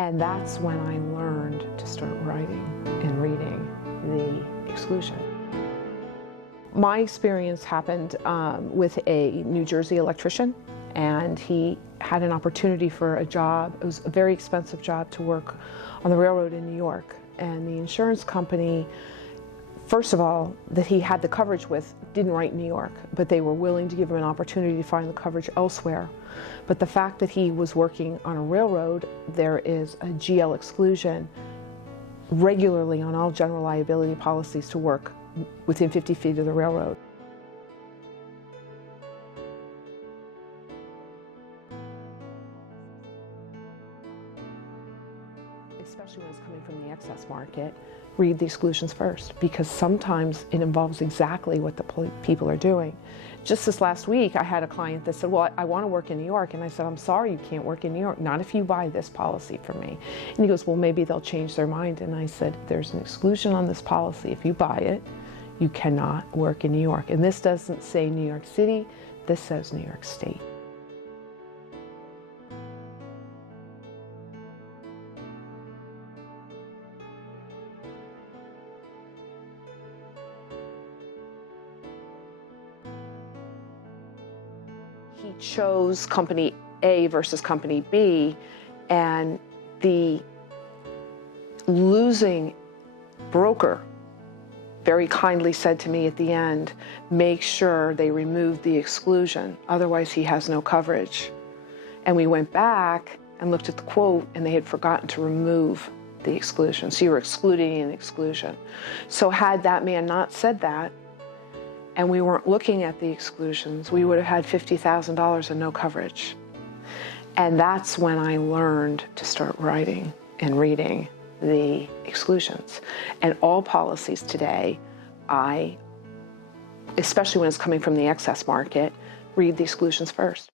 And that's when I learned to start writing and reading the exclusion. My experience happened with a New Jersey electrician, and he had an opportunity for a job. It was a very expensive job to work on the railroad in New York. And the insurance company, first of all, that he had the coverage with didn't write New York, but they were willing to give him an opportunity to find the coverage elsewhere. But the fact that he was working on a railroad, there is a GL exclusion regularly on all general liability policies to work within 50 feet of the railroad. Especially when it's coming from the excess market, read the exclusions first, because sometimes it involves exactly what the people are doing. Just this last week, I had a client that said, well, I want to work in New York. And I said, I'm sorry, you can't work in New York, not if you buy this policy from me. And he goes, well, maybe they'll change their mind. And I said, there's an exclusion on this policy. If you buy it, you cannot work in New York. And this doesn't say New York City, this says New York State. He chose company A versus company B, and the losing broker very kindly said to me at the end, make sure they remove the exclusion, otherwise he has no coverage. And we went back and looked at the quote, and they had forgotten to remove the exclusion. So you were excluding an exclusion. So had that man not said that, and we weren't looking at the exclusions, we would have had $50,000 and no coverage. And that's when I learned to start writing and reading the exclusions. And all policies today, especially when it's coming from the excess market, read the exclusions first.